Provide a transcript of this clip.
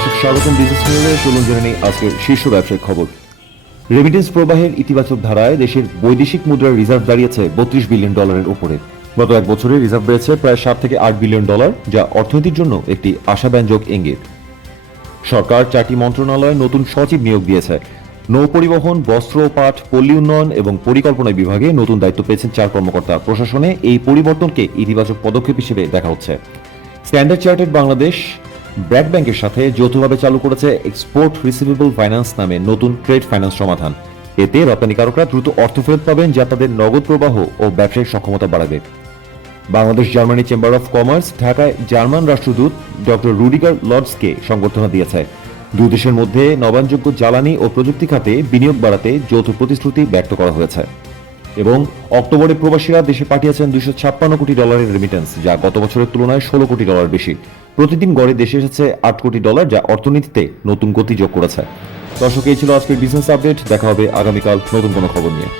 দর্শক স্বাগতম বিজনেস চ্যানেলে। চলুন জেনে নেই আজকের শীর্ষ ব্যবসায়িক খবর। রেমিটেন্স প্রবাহের ইতিবাচক ধারায় দেশের বৈদেশিক মুদ্রার রিজার্ভ দাঁড়িয়েছে $32 বিলিয়ন উপরে। গত এক বছরে রিজার্ভ বেড়েছে প্রায় $7 থেকে $8 বিলিয়ন, যা অর্থনীতির জন্য একটি আশাব্যঞ্জক ইঙ্গিত। সরকার 4টি মন্ত্রণালয়ে নতুন সচিব নিয়োগ দিয়েছে। নৌ পরিবহন, বস্ত্র, পাট, পল্লী উন্নয়ন এবং পরিকল্পনা বিভাগে নতুন দায়িত্ব পেয়েছেন 4 কর্মকর্তা। প্রশাসনে এই পরিবর্তনকে ইতিবাচক পদক্ষেপ হিসেবে দেখা হচ্ছে। স্ট্যান্ডার্ড চার্টার্ড বাংলাদেশ ব্র্যাক ব্যাংকের সাথে যৌথভাবে চালু করেছে এক্সপোর্ট রিসিভেবল ফাইন্যান্স নামে নতুন ট্রেড ফাইন্যান্স সমাধান। এতে রপ্তানিকারকরা দ্রুত অর্থ ফেরত পাবেন, যা তাদের নগদ প্রবাহ ও ব্যবসায়িক সক্ষমতা বাড়াবে। Bangladesh Germany chamber of commerce ঢাকায় জার্মান রাষ্ট্রদূত ডক্টর রুডিগার লর্ডসকে সংবর্ধনা দিয়েছে। দুই দেশের মধ্যে নবায়নযোগ্য জ্বালানি ও প্রযুক্তি খাতে বিনিয়োগ বাড়াতে যৌথ প্রতিশ্রুতি ব্যক্ত করা হয়েছে। এবং অক্টোবরে প্রবাসীরা দেশে পাঠিয়েছেন $256 কোটি রেমিটেন্স, যা গত বছরের তুলনায় $16 কোটি বেশি। প্রতিদিন গড়ে দেশে এসেছে $8 কোটি, যা অর্থনীতিতে নতুন গতি যোগ করেছে। দর্শক, এই ছিল আজকের বিজনেস আপডেট। দেখা হবে আগামীকাল নতুন কোনো খবর নিয়ে।